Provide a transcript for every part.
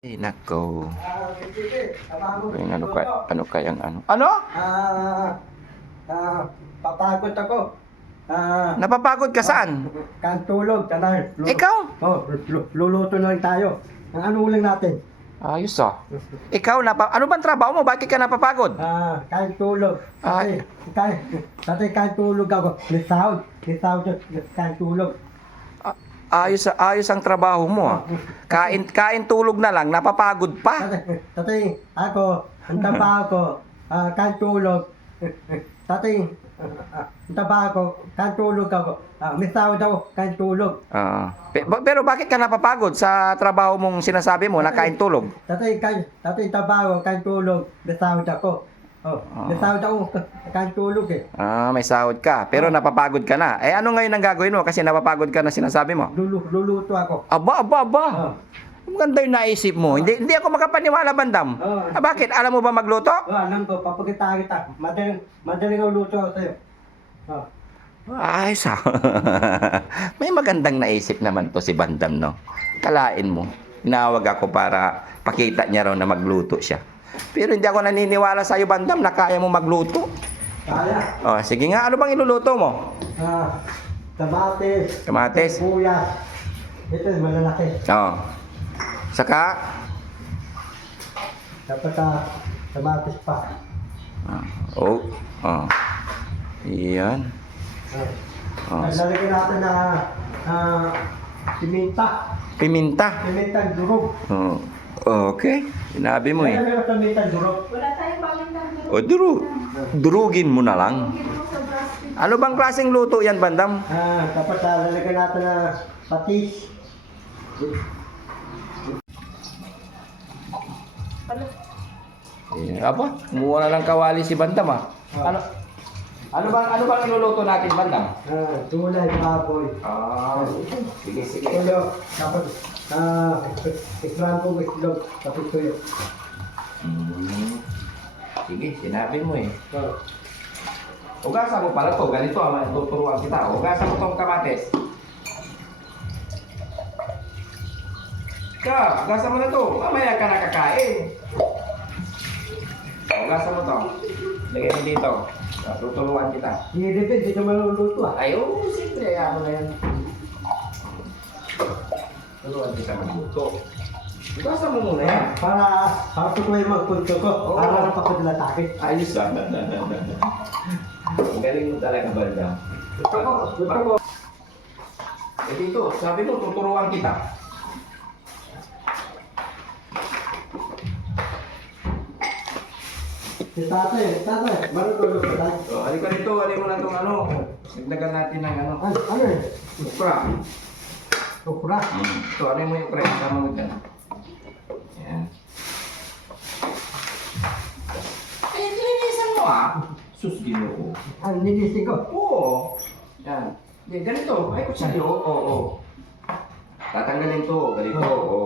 Ay, nako. Ay, ano kayang ano? Ano? Papagod ako. Napapagod ka saan? Kan tulog, tanay. Ikaw? Oh, luluto na lang tayo. Ang ano uling natin? Ayos ah. Ikaw, ano bang trabaho mo? Bakit ka napapagod? Kain tulog. Ay. Kain tulog ako. Lisahod, kain tulog. Ayos ang trabaho mo ah. Kain tulog na lang, napapagod pa. Tatay, ako, ang trabaho ko, kain tulog. Tatay, ang trabaho ko, kain tulog ako. May sahod ako, kain tulog. Pero bakit ka napapagod sa trabaho mong sinasabi mo na kain tulog? Tatay, trabaho, kain tulog, may sahod ako. May sahod ako, kain tulog eh. May sahod ka, pero napapagod ka na. Eh ano ngayon ang gagawin mo kasi napapagod ka na sinasabi mo? Luluto ako. Aba. Ang ganda yung naisip mo. Hindi ako makapaniwala, Bandam. Bakit? Alam mo ba magluto? Alam ko, papakita kita. Madaling ang luto ako sa'yo. Ayos ah. May magandang naisip naman to si Bandam, no? Kalain mo. Tinawag ako para pakita niya raw na magluto siya. Pero hindi ako naniniwala sa'yo, Bandam, na kaya mo magluto. Kaya. Sige nga, ano bang iluluto mo? Kamatis. Sibuyas. Ito yung malalaki. Saka? Dapat kamatis pa. Iyan. Lalagyan natin na piminta. Piminta? Pimintang durog. Okay. Sinabi mo eh. Meron pimintang durog. Wala tayong pamintang durog. Durugin mo na lang. Ano bang klaseng luto yan, Bandam? Dapat lalagyan natin na patis. Kumuha na lang kawali si Bandam ah. Ano bang iluluto natin, Bandam? Tulay, baboy. Sige. Tulo, dapat ikram ko itlog, tapos tuyo. Sige, sinabi mo eh. Ugasan mo pala to, ganito tuturuan kita. Ugasan mo tong kamatis. Ugasan mo na to. Mamaya ka nakakain. Ugasan mo to. Lagay mo dito. Tuturuan kita. Hindi dito maluluto ah. Siyempre, ayaw mo na yan. Turuan kita magluto. Ugasan mo muna yan. Para tukoy magpunto ko. Para napapadala takin. Ayos lang. Ang galing mo talaga, Bandam. Gusto ko. Dito, sabi mo, tuturuan kita. Si tatay, marunong ko tayo. Halika dito, halika mo na itong ano. Nagdagan natin ng ano. Ano eh? Ukra. Okra. Ito, ano mo yung ukra? Kasama mo dyan. Yan. Nilinisan mo ah. Sus, ginoo. Nilising ko. Oo. Yan. Yan, ganito. Ay, kutsilyo. Oo. Tatanggalin to. Ganito. Oo.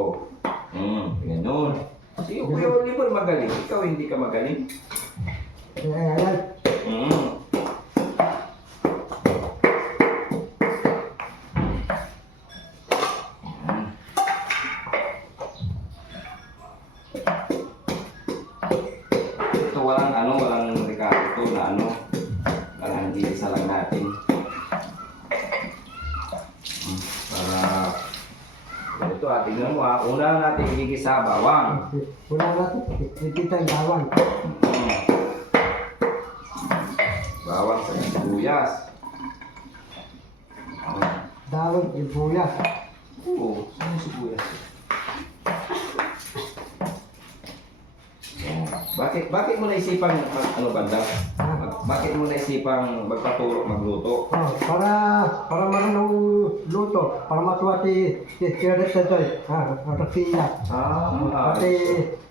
Ganun. Sige, Kuya Oliver magaling. Ikaw hindi ka magaling. Ayan. Ito walang Ricardo na ano. Parang gilisa lang natin. Para ito tingnan mo una natin igigisa bawang. Una natin, itita yung bawang. Bawang sa sibuyas. Bawang, sibuyas. Oo, saan yung sibuyas? Bakit mo naisipang Bandam? Bakit mo naisipang magpaturo magluto? Para marunong luto. Para matuwa si Red Sedoy. Rafina. Pati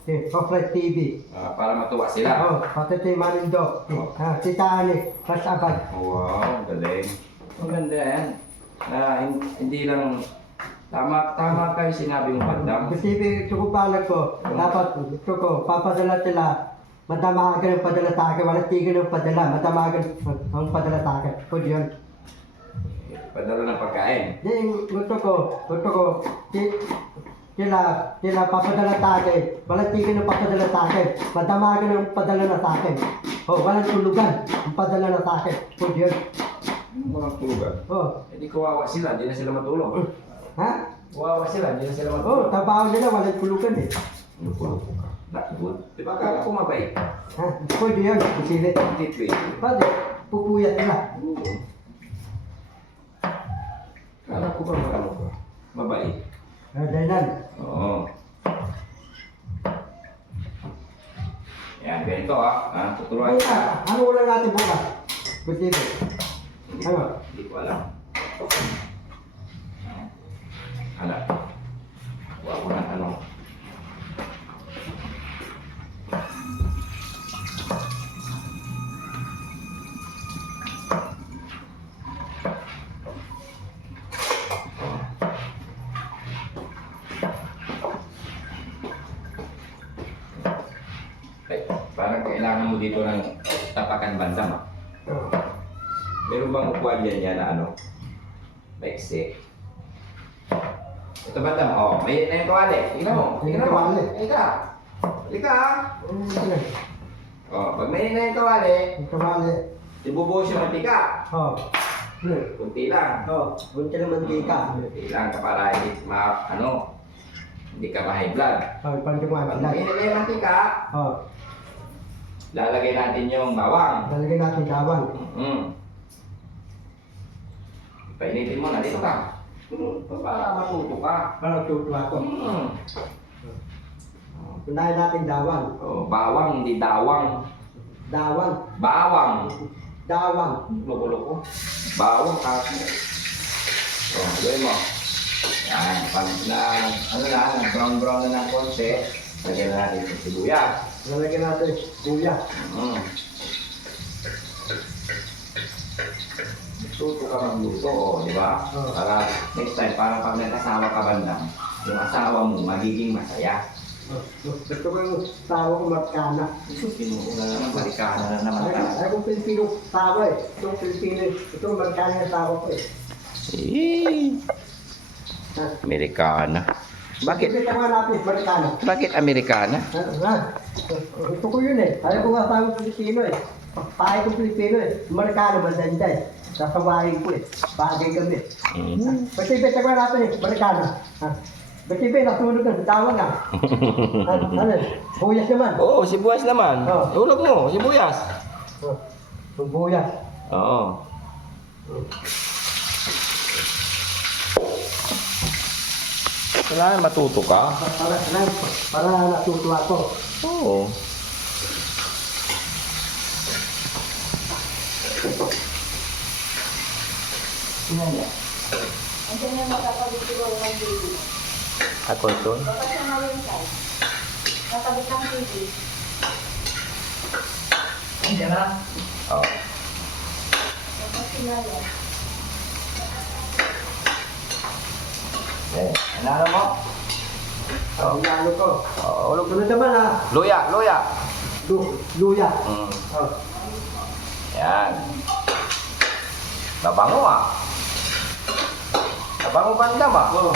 si Sofret TV. Para matuwa sila. Pati si Manindo. Si Tani. Ras Abad. Wow, galing. Maganda yan. Hindi lang tama kayo sinabi mo, Bandam. Kasi tukupalan ko, dapat gusto ko, papadala sila. Matamagan ang padala sa akin, wala tigil ang padala. Matamagan ang padala sa akin. Kung yun. Padala ng pagkain. Gusto ko, sila papadala sa akin. Walang tigil na papadala sa akin. Madamagan ang padala na sa akin. Oh, walang tulugan ang padala na sa akin. Oh, yun. Mga tulugan. Oh. Hindi kawawa sila, hindi na sila matulog. Ha? Kawawa sila, hindi na sila Oh, matulog. trabaho nila, walang tulugan eh. Matulog ka. Nakikot. Di ba kala ko mabait? Ha? Pwede yun, pusilit. Titwi. Pwede, pupuyat nila. Kala ko ba ano ka? Mabait. Dahilan. Oo. Yan, ganito tuturuan ka. Ano ulang natin bukas? Pusilit. Ano? Hindi ko alam. Hala. Huwag ko ng ano. Ay, parang kailangan mo dito ng tapakan bandam Oh. Meron bang upuan yan na ano? Maiksi. Ito bandam, may na yung kawali. Tingnan mo, tingnan mo. Kawali. Halika. Halika Ano? pag may na yung kawali, Ang kamali. ibubuhos yung mantika. Oh. Ano? Kunti lang. Oh, bunti ng mantika. Kunti lang para hindi hindi ka ma-high blood. Oh, panti mo Pag ang may na yung mantika, Oh, lalagay natin yung bawang. lalagyan natin gawang. Painitin mo na, dito ka. Para matuto ka. Para tutuwa ko. Unahin natin dawang. Bawang, hindi dawang. Dawang. Bawang. Dawang. Loko-loko. Bawang kasi. Gawin mo. Yan. Pag brown-brown na ng konti, lagyan na natin yung sibuyas. Lalagyan natin kuya. Tuto ka magluto, di ba? Oo. Para next time, para pag nagkasama ka bandang, yung asawa mo magiging masaya. Gusto ko yung tawa ko magkana. Pinuuna na naman, balikana na naman ka. Ay kung Pilipino tawa eh. Itong Pilipino, itong magkana yung tawa ko eh. Ha? Amerikana. Bakit? Hindi ka nga natin, magkana. Bakit Amerikana? Ha? Gusto ko yun eh. Ayaw ko nga tawag Pilipino eh. Pahay ko Pilipino eh. Marikano, mandanday. Sasawahin ko eh. Bagay kami. Ba't ibig ka natin eh, Marikano. Ba't ibig, nasunog ng tawag nga. Ano? Buyas naman. Oo, sibuyas naman. Oo. Ulog mo, sibuyas. Yung buyas. Oo. Kailangan matuto ka. Para natutuwa ko. Oo. Andiyan na magkakabit siguro ng baby. Ako ito? Dapat siya mawintay. Kakabit ang baby. Andiyan na? Oo. Dapat sila yan. Ano mo? Ang lalo ko. Oo, ulog. Sunod naman ha. Luya, luya. Luya. Oh. Yan. Mabango Mabango bandam Oh.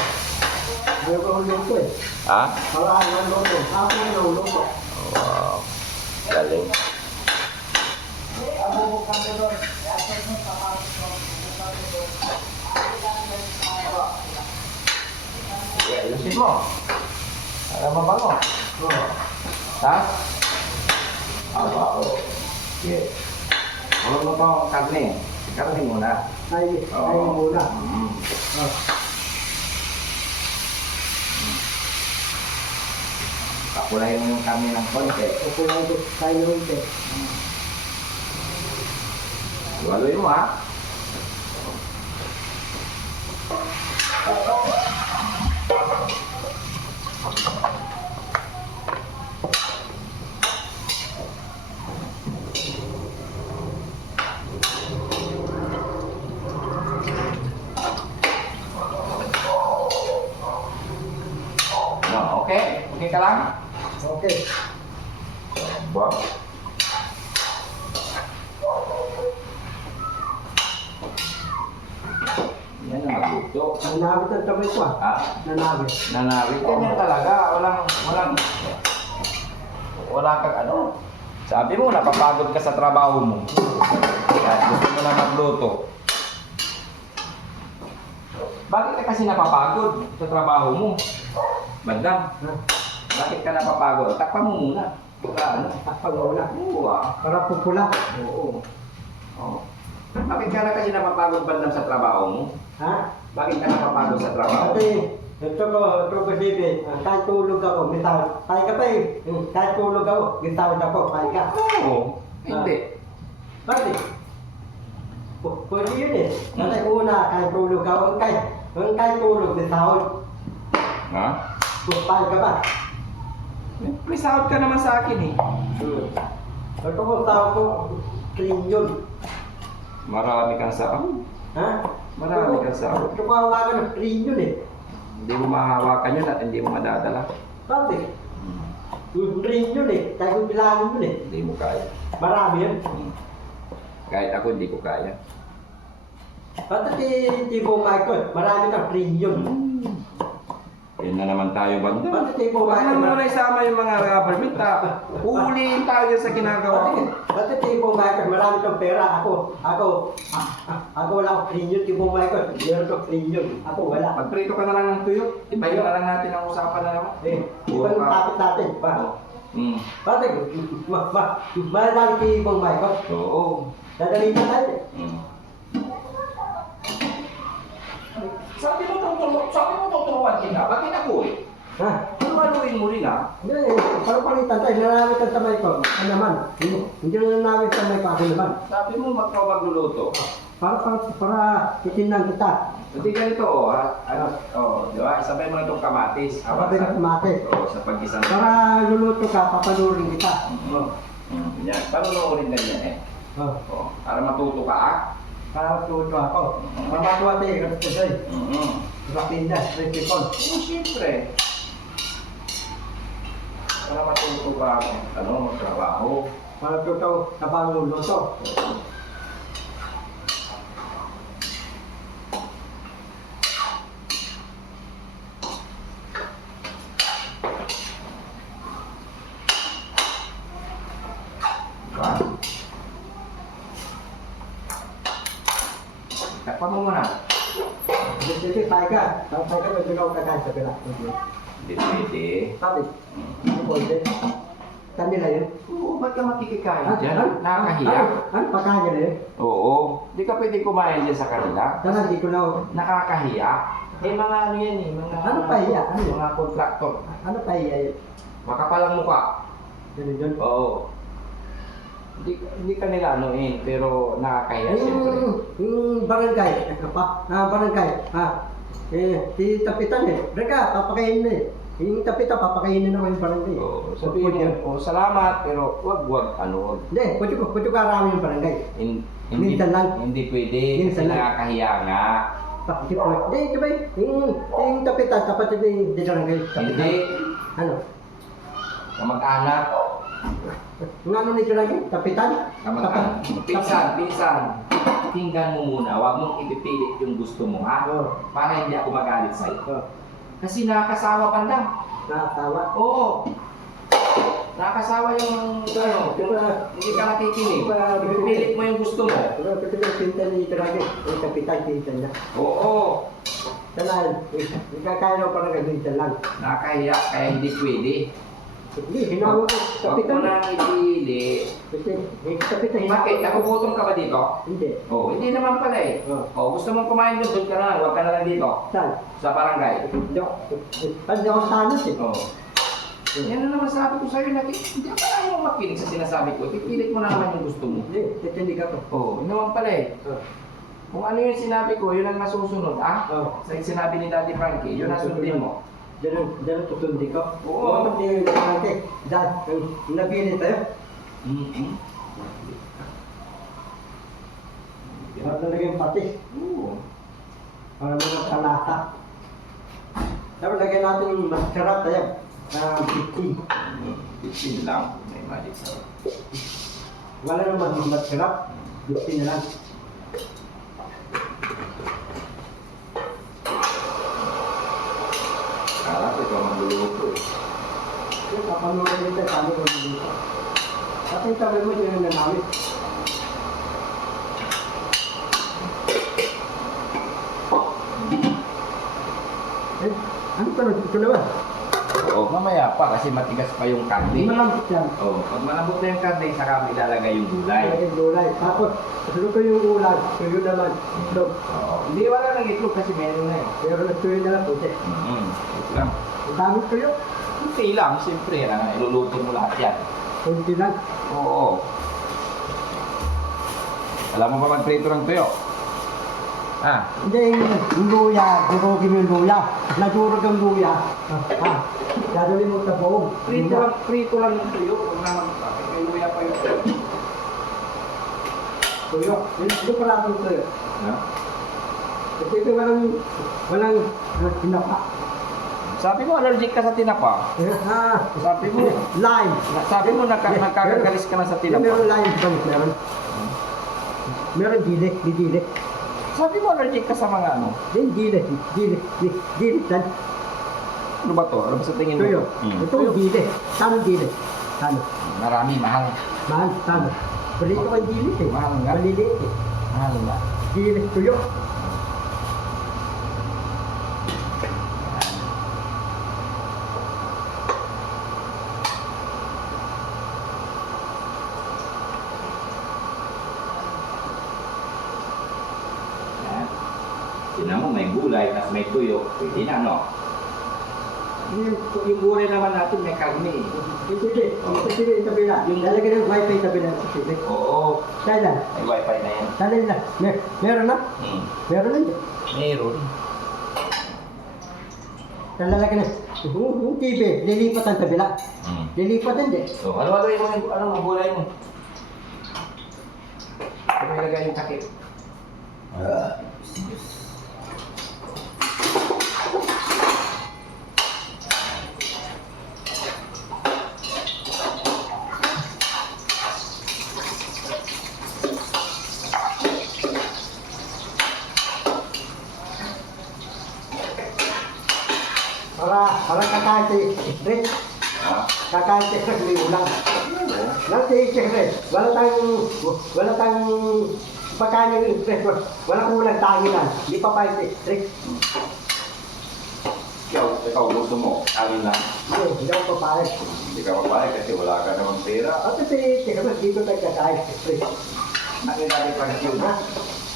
Ayaw ko ang luto eh. Ha? Maraan ang luto. Ako ang luto. Wow. Galing. Yeah, ilusin mo. Para mabango. Oh. Tas? Okay. Huwag mo pa ang karne. Karne muna. Ay muna. Oh. Pakulayin mo yung karne ng konti. Kukulang ko tayo ulit. Haluin mo ha. No, okay? Okay ka lang? Okay. Wow. Yan ang magluto. Nanawit ang kamay ko ah. Ha? Nanawit. Nanawit. Ganyan talaga. Wala kang ano. Sabi mo, napapagod ka sa trabaho mo. Kahit gusto mo na magluto. Bakit ka kasi napapagod sa trabaho mo? Bandang, Ha? bakit ka napapagod? Takpan mo muna. Para ano? Takpan mo na. Oo ah. Para pupula. Oo. Oo. Bakit ka na kasi napapagod bandang sa trabaho mo? Ha? Bakit ka napapagod sa trabaho? Kasi, ito kasi, kahit tulog ako, may tawad. Kaya ka pa eh. Kahit tulog ako, may tawad ako. Kaya ka. Oo. Hindi. Bakit? Pwede yun eh. Kasi una, kahit tulog ako, kahit tulog, may tawad. Ha? Kaya ka ba? May sahod ka naman sa akin eh. Ito ko tawag ko, trillion. Marami kang sahod. Ha? Marami kang sahod. Ito ko hawakan ng trillion eh. Hindi mo mahahawakan yun at hindi mo madadala. Bakit? Trillion eh. Kaya kung bilangin yun eh. Hindi mo kaya. Marami yun. Kahit ako hindi ko kaya. Bakit si Bo Michael, marami kang trillion. Yun na naman tayo banda. Bakit si Bo Huwag Michael? na muna isama yung mga rubber meat ha. Uhulihin tayo sa ginagawa ko. Bakit si Bo Michael, marami kang pera. Ako wala akong trillion. Si Bo Michael, meron kang trillion. Ako wala. Magprito ka na lang ng tuyo. Ibayin na lang natin ang usapan na naman. Iba yung topic natin. Bakit? Malalaki si Bo Michael. Oo. Dadalitan tayo. Sabi mo tuturuan kita. Bakit ako eh? Ha? Tumaluin mo rin ha. Hindi, parang palitan tayo. Nanawit ang tamay ko. Ano naman? Hindi na nanawit ang tamay ko. Ako naman. Sabi mo magluluto. Para titinang kita. Hindi ganito oh. Di ba? Isabay mo na itong kamatis. Sabi ng mate. Sa pag-isang. Para luluto ka, papanurin kita. Yan. Panunurin din yan eh. Para matuto ka ah. Para luluto ako. Mamatuwa tayo. Kasi tayo. Rapinda. Principal. Siyempre. Para matuto ka magtrabaho. Para luluto, nabang luluto. Takpan mo muna. Sige, tayo ka. Tayo ka, medyo ka kakain sa pila. Hindi pwede. Sabi, hindi pwede. Kanila yun. Oo, ba't ka makikikain dyan? Nakakahiya. Ano? Pagkain na yun? Oo. Hindi ka pwede kumain dyan sa kanila. Sana hindi ko na. Nakakahiya. Eh mga ano yan eh. Mga, Ano pa hiya? Ano yun? Mga kontraktor. Ano pa iya yun? Makapalang mukha. Ganun yun. Oo. Hindi ka nila anuin, pero nakakahiya siyempre. Yung barangay. Barangay. Si Tapitan eh. Reka, papakainin na eh. Yung Tapitan, papakainin na yung barangay. Oo. Sabihin mo, salamat, pero wag ano. Hindi, pwede ka arami yung barangay. Minsan lang. Hindi pwede. Minsan Kasi lang. nakakahiya nga. Hindi pwede. Hindi, diba yung Tapitan, kapatid yung barangay. Hindi. Ano? Kamag-anak. Yung ano ni barangay? Tapitan? Kamag-anak. Pinsan. Tingnan mo muna. Huwag mong ipipilit yung gusto mo, ha? Oo. Para hindi ako magalit sa'yo. Oo. Kasi nakakasawa ka lang. Nakakawa. Oo. Nakakasawa yung hindi ka nakikinig. Ipipilit mo yung gusto mo. Pero ito yung pinta ni barangay. Yung Tapitan, pinta niya. Oo. Tanan, ikakaya ko parang minsan lang. Nakakahiya, kaya hindi pwede. Hindi, hinawa ko. Huwag mo Kapitan. nang ipili. Kasi, kapitan, hinawa Bakit? ko. Nagugutom ka ba dito? Hindi. Oo, hindi naman pala eh. Gusto mong kumain doon ka na lang. Huwag ka na lang dito. Saan? Sa barangay. Hindi ako. Hindi ako sanot eh. Oo. Yan na naman sabi ko sa'yo. Hindi ka pala yung makinig sa sinasabi ko. Ipipilit mo na naman yung gusto mo. Hindi, titindig ako. Oo, yun naman pala eh. Kung ano yung sinabi ko, yun ang masusunod. Sa sinabi ni Daddy Frankie, yun ang sundin mo. Diyan tutundi ko. Oo. Bakit yung nanti? Dahil, nabili tayo. Para talaga yung patis. Oo. Para mga kalata. Dapat lagyan natin yung masarap tayo. 15. 15 lang. May magic sarap. Wala naman masarap. 15 na lang. Yung kapamilya nito, kami ko dito. Tapos sabi mo, yun na namin. Eh, ano pa nag ito naman? Oo, mamaya pa kasi matigas pa yung Hindi karne. malambot yan. Oo, pag malambot na yung karne, saka mo ilalagay yung gulay. Lagyan gulay. Tapos, sunod ko yung ulam. Tuyo naman. Itlog. Oo. Hindi, wala nang itlog kasi meron na eh. Pero nagtuyo na lang po siya. Ito lang. Ang dami tuyo. Hindi lang, siyempre, iluluto mo lahat yan. Kunti lang. Oo. Alam mo ba magprito ng tuyo? Ah, Hindi, yung luya. Durugin mo yung luya. Nadurog ang luya. Gagawin mo sa buong. prito lang yung tuyo. Huwag na may luya pa yung tuyo. Tuyo. Yung paratong tuyo. No? Kasi ito walang tinapa. Sabi mo, allergic ka sa tinapa. Sabi mo, Lime. sabi mo, nakakagalis ka na sa Meron tinapa. lime ba? Meron. Meron dilik. Di dilik. Sabi mo, allergic ka sa mga ano. Din dilik. Dilik. Dan. Ano ba to? Ano ba sa tingin mo? Tuyo. Hmm. Ito yung dilik. Saan dilik? Saan? Marami, mahal. Mahal. Saan? Balito kang dilik eh. Mahal nga. Maliliit eh. Mahal nga. Dilik tuyo. Yan. Tingnan mo, may gulay at may tuyo. Pwede na, no? Yung gulay naman natin may karne eh. Sige, itabi na. Lalagyan ng wifi itabi na. Sige. Oo. Kailan? May wifi na yan. Kailan na? Meron na? Hmm. Meron na. Meron. Lalagyan na. Yung TV, lilipat ang tabila. Hmm. Lilipat hindi. So, ano gagawin mo? Ano ang gulay mo? Ano ilagay yung takip? Para kakain si Rick. Ha? Kakain si Rick, may ulang. Lang si Rick. Wala tayong pagkain yung Rick. Walang ulang tayo lang. Hindi pa pa si Rick. Ikaw gusto mo, alin lang. Hindi ako papayag. Hindi ka mabalik kasi wala ka namang pera. At si Rick, dito tayo kakain si Rick. Ang ilagay pa ng yun, Ha?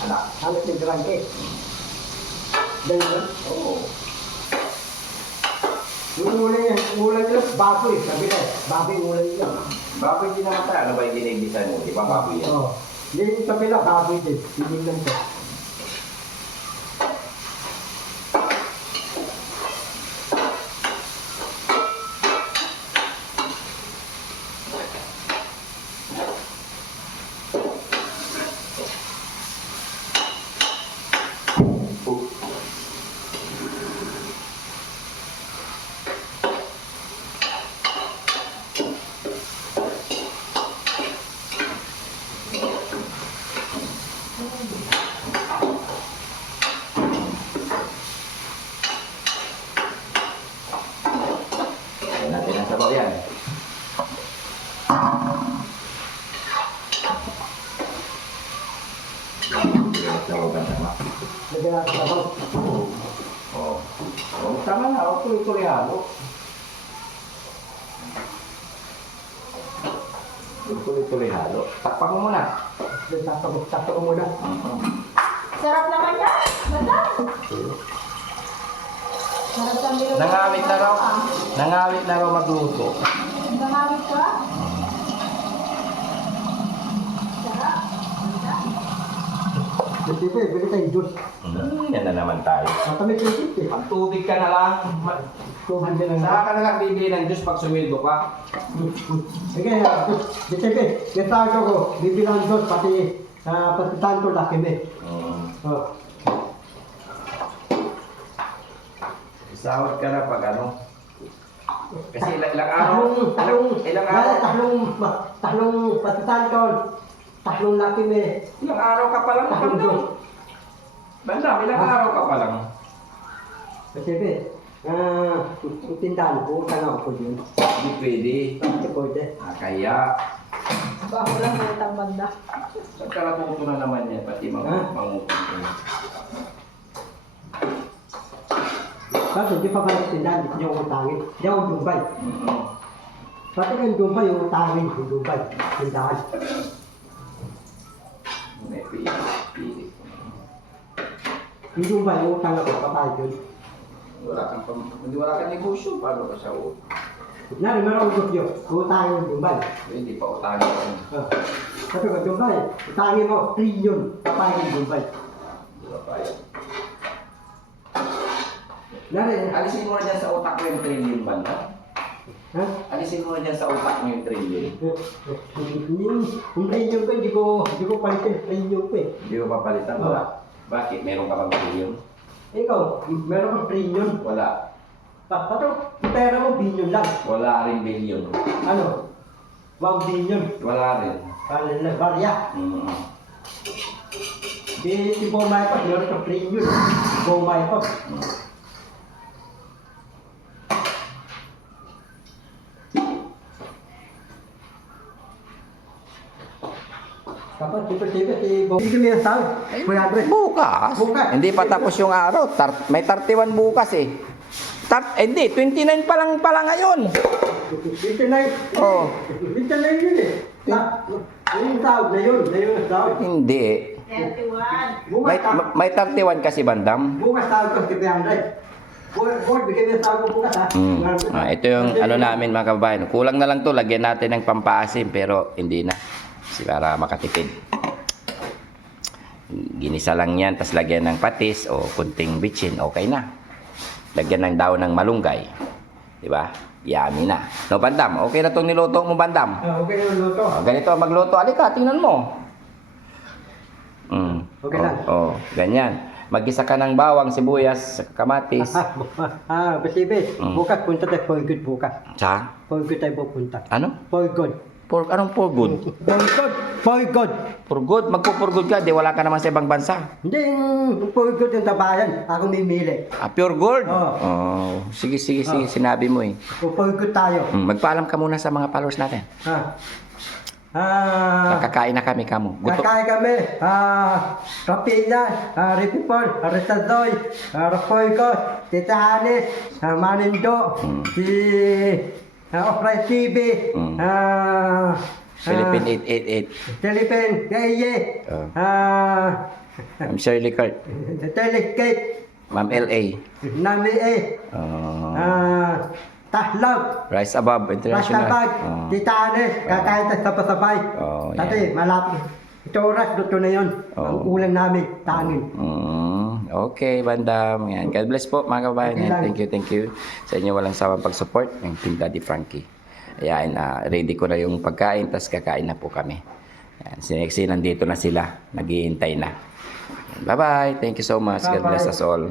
anak. Halos yung grangke. Dahil na. Oo. Yung ulan nila, baboy. Sabi na, baboy yung ulan nila. Baboy din naman tayo. Ano ba yung ginigdisan mo? Di ba baboy yan? Oo. Yung sabi na, baboy din. Hindi lang to. Ayan natin ang sabaw yan. Sabaw ka tama. Lagyan natin sa bang. Oo. Oo, tama na. Huwag tuloy-tuloy halo. Huwag tuloy-tuloy halo. Takpan mo muna. Tato ko muna. Sarap naman yan. Madam. Sarap kang niluto. Nangawit na raw. Nangawit na raw magluto. Nangawit ka? Sarap. Kasi bili tayong juice. Yan na naman tayo. Matamit yung juice eh. Ang tubig ka na lang. Tubig na lang. Saka ka na lang bibili ng juice pag sumildo ka. Sige, Dito, yung tawag ko, bibilang juice, pati tanto laki mo eh. Oh. Sahod ka na pag ano. Kasi ilang araw. Ilang araw. Tatlong pati tanto. Tatlong laki mo eh. Ilang araw ka pa lang. Tatlong juice. Bandam, ilang araw ka pa lang. Kasi Tindahan ko, utang ako po yun. Hindi pwede. Bakit pwede? Kaya, Baho lang mo itang banda. pagkaraputo na naman yan, pati mga Ha? mangupin. Bakit hindi pa balik tindahan, hindi ako utangin. Hindi ako Dubai. Pati kang Dubai, yung utangin yung Dubai. Tindahan. May pili. Yung Dubai, yung utang ako, papayag yun. Hindi wala kang negosyo, paano ka siya? Nari, meron akong gupyo, utangin yung Dubai. Hindi pa utangin. Sabi ko, Dubai, utangin mo, trillion, papayag yung Dubai. Hindi pa pa yan. Nari, Alisin mo na dyan sa utak mo yung trillion banda. ha? Alisin mo na dyan sa utak mo yung trillion. Yung trillion ko, hindi ko palitin, trillion ko eh. Hindi mo papalitan, wala. Bakit? Meron ka bang trillion? Ikaw, meron kang trillion. Wala. Pato, yung pera mo, billion lang. Wala rin billion. Ano? 1 billion. Wala rin. Barya. Mm. Si Bomay pa, meron kang trillion. Bomay pa. Kapag tiba-tiba si Bomay. Hindi kami ang tao. Kuya Andres. Bukas? Bukas. Hindi pa tapos yung araw. May 31 bukas eh. Hindi, 29 pa lang pala ngayon. 29. Oo. 29 yun eh. Yung tawag na yun. Na yung tawag. Hindi. 31. Bukas tawag. May 31 kasi bandam. Bukas tawag ko si Kuya Andres. Bukas, bigyan mo yung tawag ko bukas ha. Ito yung ano namin mga kababayan. Kulang na lang to, lagyan natin ng pampaasim pero hindi na. Kasi para makatipid. Ginisa lang yan, tapos lagyan ng patis o kunting bitchin, okay na. Lagyan ng daon ng malunggay. Di ba? Yummy na. No, bandam, okay na itong niluto mo, bandam. Okay na yung luto. Ganito ang magluto. Alika, tingnan mo. Okay lang. Ganyan. Mag-isa ka ng bawang, sibuyas, kamatis. Basibe, bukas punta tayo for good bukas. Sa? For good tayo pupunta. Ano? For good. Anong for good? For good. For good. For good? Magpo-for good ka, di wala ka naman sa ibang bansa. Hindi, yung for good yung tabayan. Ako mimili. Pure gold? Oo. Oh, sige, sinabi mo eh. For good tayo. Magpaalam ka muna sa mga followers natin. Nakakain na kami kamo. Kakain kami. Rapina, Ripipon, Ritadoy, Rapoyko, Tita Anis, Manindo, si Opray TV, Philippine 888. Philippine, Gaye, I'm Shirley Cart. Telecate, Ma'am LA. Nami A, Tahlaw, Rise Above International. Pastabag, Tita Anis, kakain tayo sabay-sabay. Oh, Dati, malapit. Ito oras, luto na yun. Ang ulam namin, tangin. Okay, bandam. Yan. God bless po mga kabayan. Okay lang. Thank you. Sa inyo walang sawang pag-support ng Team Daddy Frankie. Ayan, ready ko na yung pagkain, tas kakain na po kami. Ayan, sinexy nandito na sila. Naghihintay na. Bye-bye. Thank you so much. God bless Bye-bye. us all.